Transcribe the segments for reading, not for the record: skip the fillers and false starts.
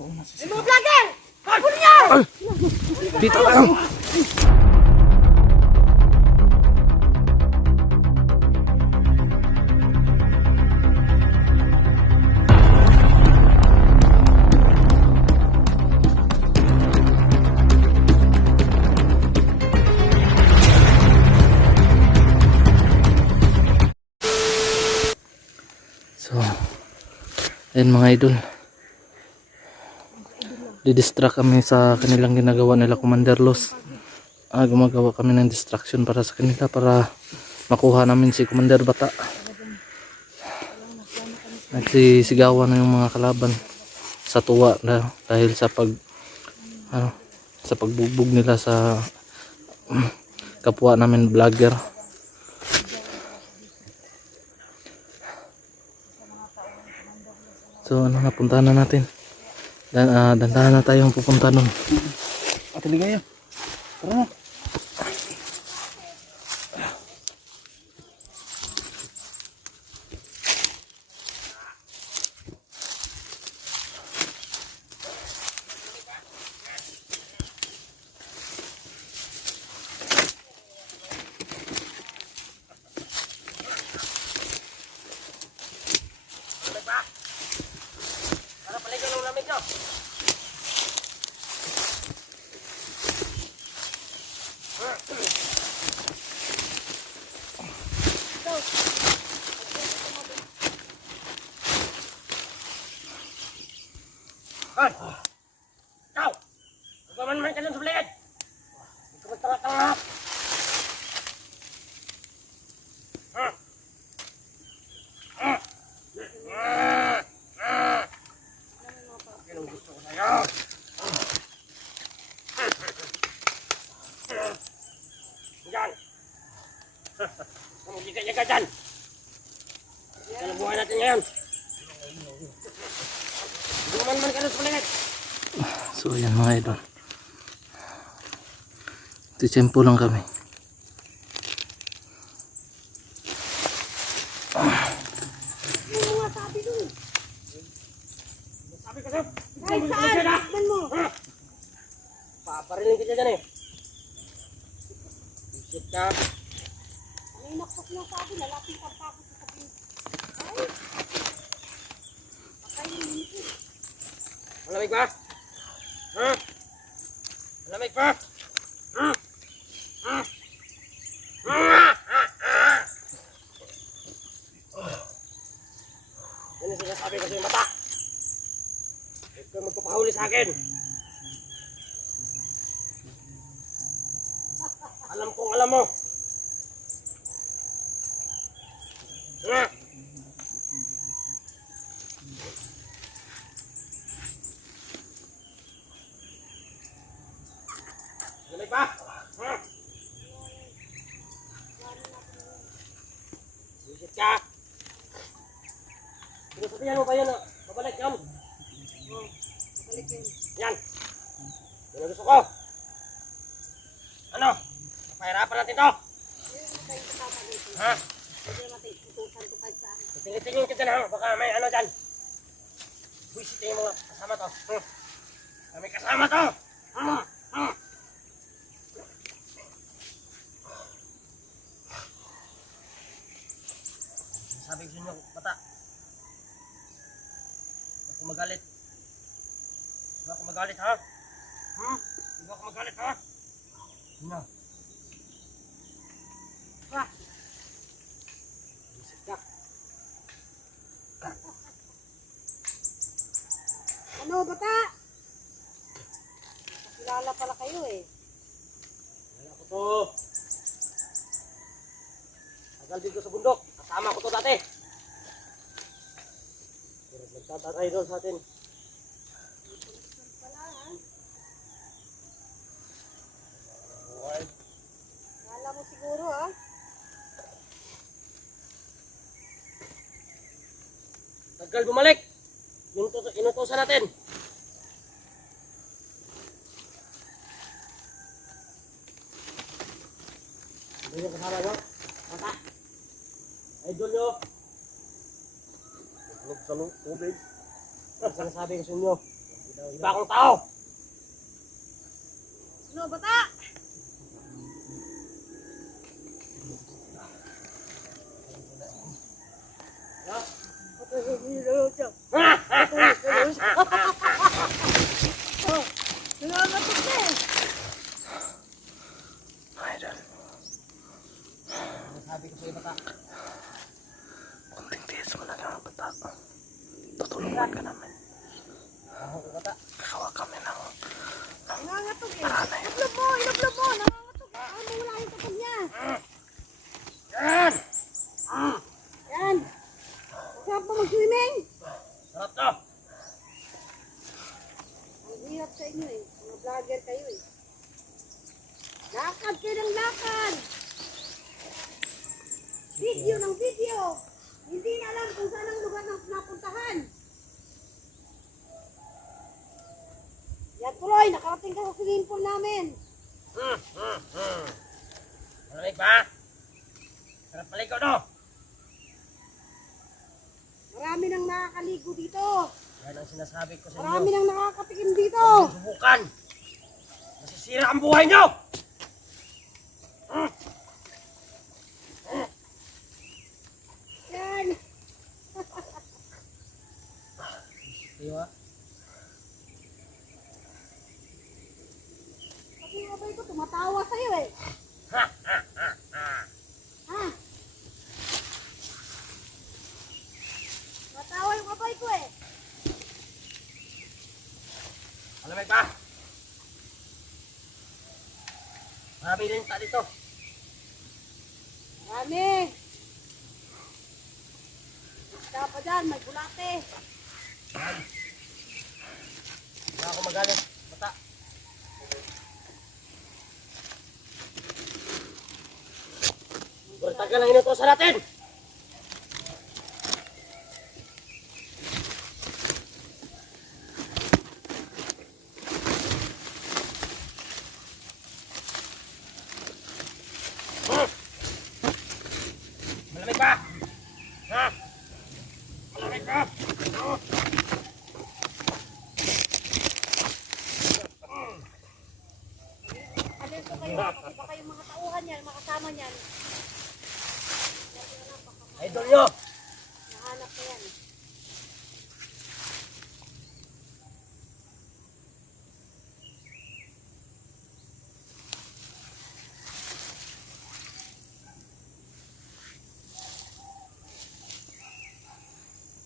May mga vlogger! Kunin niyo! Dito lang. So, ayun mga idol. Didistract kami sa kanilang ginagawa nila Commander Los. Gumagawa kami ng distraction para sa kanila para makuha namin si Commander Bata. Nagsisigawan na yung mga kalaban sa tuwa na dahil sa sa pagbugbog nila sa kapwa namin vlogger. So ano, napuntahan na natin. Dandahan na tayong pupunta nun. Ate Ligaya. Tara na. Hoy! Ikaw! Magpaman-man ka dun sa paligid! Hindi ka magtanga-tanga! Yan ang gusto ko sa'yo! Diyan! Mamagigay ka dyan! Yan ang buhay natin ngayon! Magpaman-man ka dun sa paligid! So yan mga idol. Titempo lang kami. Sabi ka sa'yo! Ay, saan? Tignan mo! Papariling kita dyan eh! Isip ka! May nakpak na sa akin, lalapit pa ako sa sabi. Ay! Patay yung minute. Malamig ba? Ha? Malamig ba? Ha? Ha? Yan ang sinasabi ko sa'yo, Bata. Huwag kang magpapahuli sa akin. Alam kong alam mo. Ha? Malamig ba? Ha? Visit ka. Sinasabihan mo ba yun? Babalik yan. Balik yun. Yan. Yan ang gusto ko. Ano? Pahirapan natin to. Ayun na tayo kasama dito. Ha? Pwede naman tayo tutusan to kahit saan. Tingin-tingin ka dyan ha. Baka may ano dyan. Visit yung mga kasama to. Kami kasama to. Sabi ko sa inyo, Bata. Huwag ako magalit. Huwag ako magalit ha. Huwag ako magalit ha. Ano? Wah! Visit ka. Ano, Bata? Nakilala pala kayo eh. Wala ko to. Tagal din ko sa bundok. Kasama ko to dati. Pero nagtatatay doon sa atin. Pala ha? Buhay. Kala mo siguro ha? Tagal bumalik. Inutusan natin. Ano yung kasama nyo? Bata. Idol nyo. Tulog sa tubig. Ang sinasabi ko sa inyo. Iba akong tao. Ano, bata? Nangangatok ka eh. Idol. Sabi ko sa'yo, bata. Kunting tiis mo na lang, bata. Tutulungan ka namin. Ako ko, bata. Kakawa kami ng Nangangatok eh. Nanay. Ilablob mo, ilablob mo. Nangangatok. Baka mawala yung kapag niya. Yan! Yan. Masarap ba mag-swimming? Sarap to. Ang hirap sa inyo eh. Mga vlogger kayo eh. Lakad kayo ng lakad. Video ng video. Hindi na alam kung saan ang lugar ng napuntahan. Yan tuloy, nakarating ka sa swimming pool namin. Malamig ba? Sarap paligo, no? Marami nang nakakaligo dito. Yan ang sinasabi ko sa Marami inyo. nang nakakatikim dito. Subukan. Masisira ang buhay nyo. Yan. Iwa. Pati yung abay ko tumatawa sa'yo eh. Ha? Matawa yung abay ko eh. Malamig ba? Marami rin ta dito. Marami. Basta pa dyan, may bulate. Wala ako magalit. Bata. Tagal lang inutosan natin. Malamig ba? Ha? Malamig ba? Alin ko kayo, pati ba kayong mga tauhan yan, mga kasama niyan. Idol nyo. Nahanap ko yan.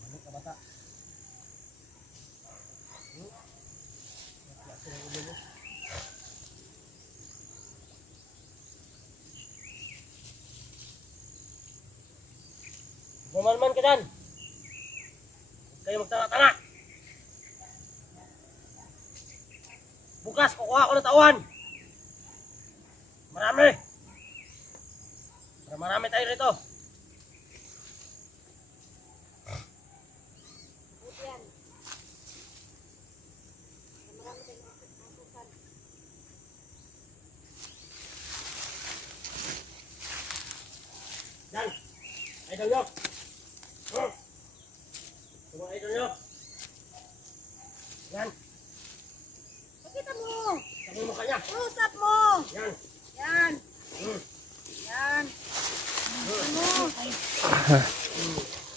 Malamig ka, bata. Bumalman ka dyan. Huwag kayo magtanga-tanga. Bukas, kukuha ako ng tauhan. Marami. Para marami tayo rito. Buti yan. Marami tayong asukan. Yan. Idol nyo. Mga idol nyo. Yan. Pakita mo. Sabi mo kanya. Usap mo. Yan. Yan. Yan. Ano?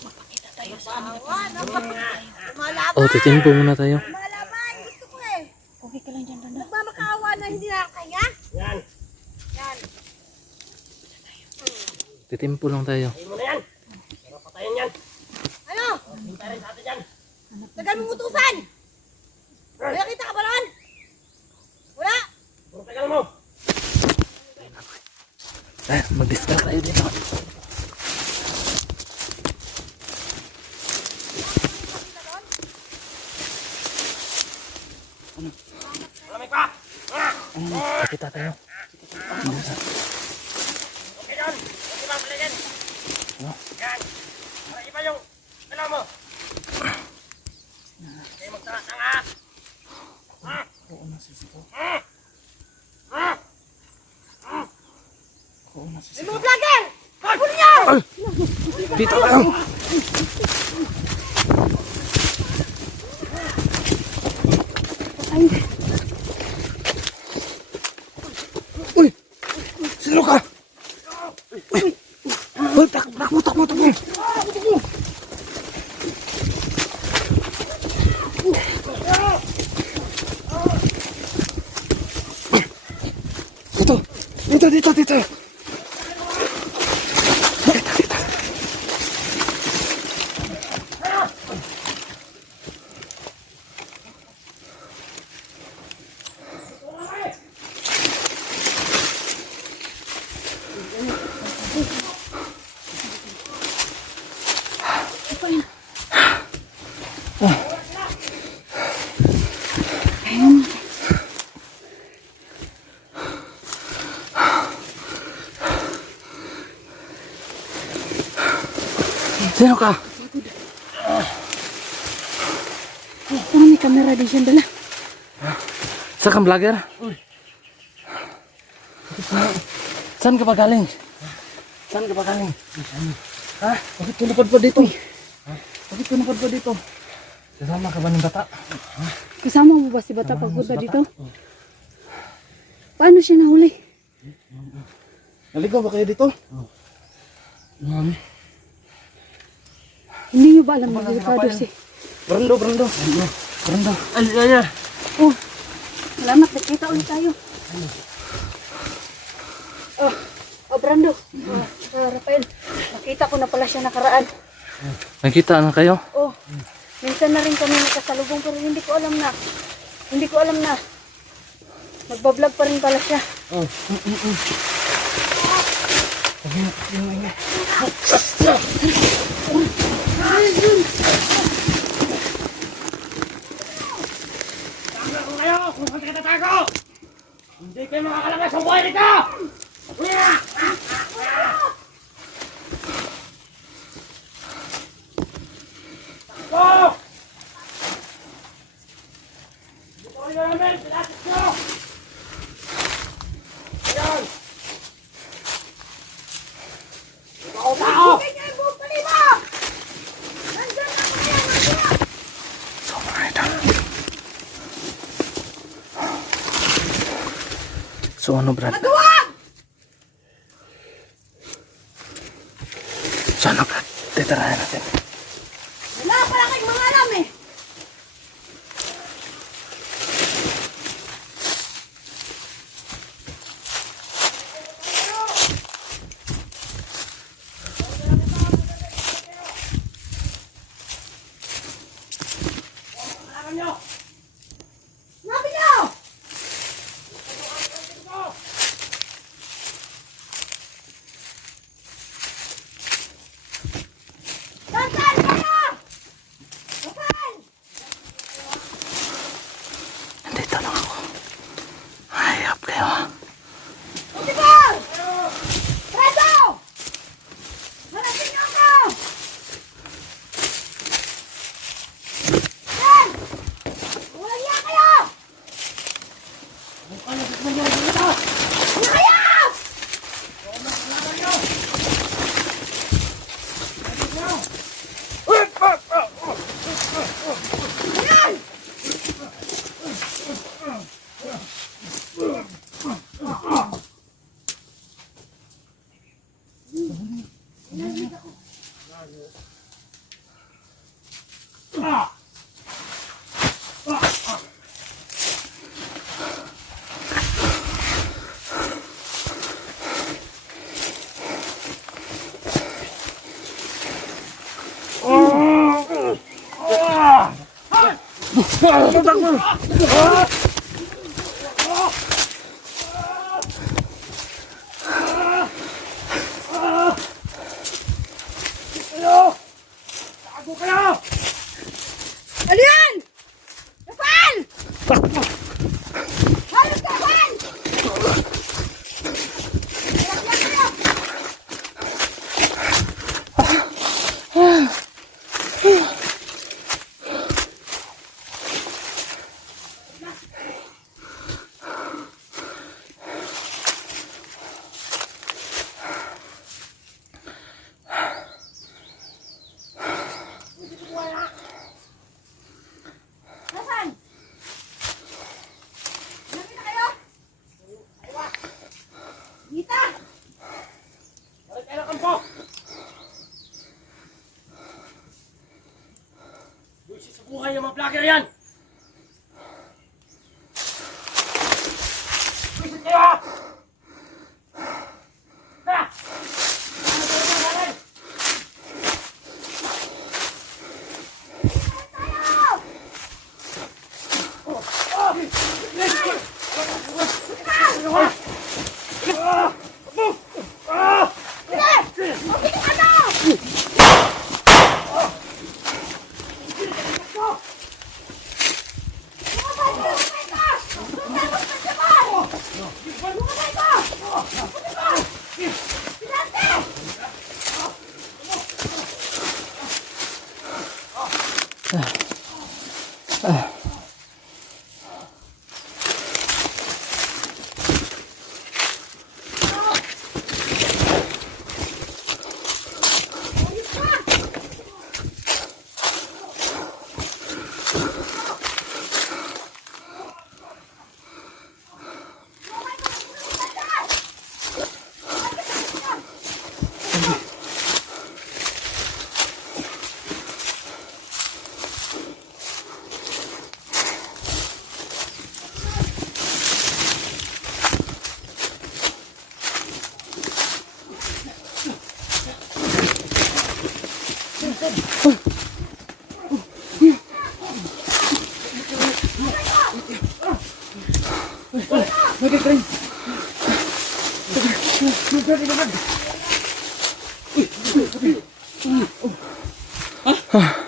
Mapakita tayo sa amin. Lumalaban. Oh, titimpo muna tayo. Lumalaban. Gusto ko eh. Okay ka lang dyan, Dada. Nagmamakaawa na hindi nakakaya. Yan. Yan. Titimpo lang tayo. Ayun mo na yan. Pero patayin yan. Ano? Hinta rin sa atin yan. Tagal mong utusan. Wala kita ka ba noon? Wala. Puro tagal mo. Mag-discuss tayo dito. Malamig pa. Kita tayo. Okay yan. Okay ba paligid? Yan. Para iba yung dala mo. Kayo magtanga-tanga. Oo na sisipo. Oo na May sisipo. mga vlogger! Huli niyo! Dito tayo. Sino ka? Uy, takbo. Dito. Sino ka? Oh, may kamera din siya dala. Sa kang vlogger? Saan ka ba galing? Ha? Bakit ka napadpad dito? Kasama ka ba ng bata? Kasama mo ba si Bata pagpunta dito? Paano siya nahuli? Naligaw ba kayo dito? Hindi nyo ba alam na delikado si... Brando. Ay. Oh, salamat. Nakita ulit tayo. Oh, Brando. Rafael, nakita ko na pala siya nakaraan. Nakita na kayo? Oh, minsan na rin kami nakasalubong pero hindi ko alam na. Nagbablog pa rin pala siya. Tama ko kayo kung saan kayo tatago! Hindi kayo makakalabas sa buhay nito! Takbo! Dito kayo namin! Pilatis nyo! Ayan! Dito ako tao! So ano, Brad? So ano, Brad? Titirayan natin. Wala pala kayong mga alam eh. Alam nyo! Nabi nyo! Dansan kayo! Dansan! Nandito lang ako. Hayop kayo, ha? Utibol! Preso! Hanapin nyo ako! Yan! Walang iya kayo! Iya kayo! Yan! Tago kayo! Ano yan? Rafael! Halos ka, Rafael! Walang iya kayo! Nasaan? Ha! Ah.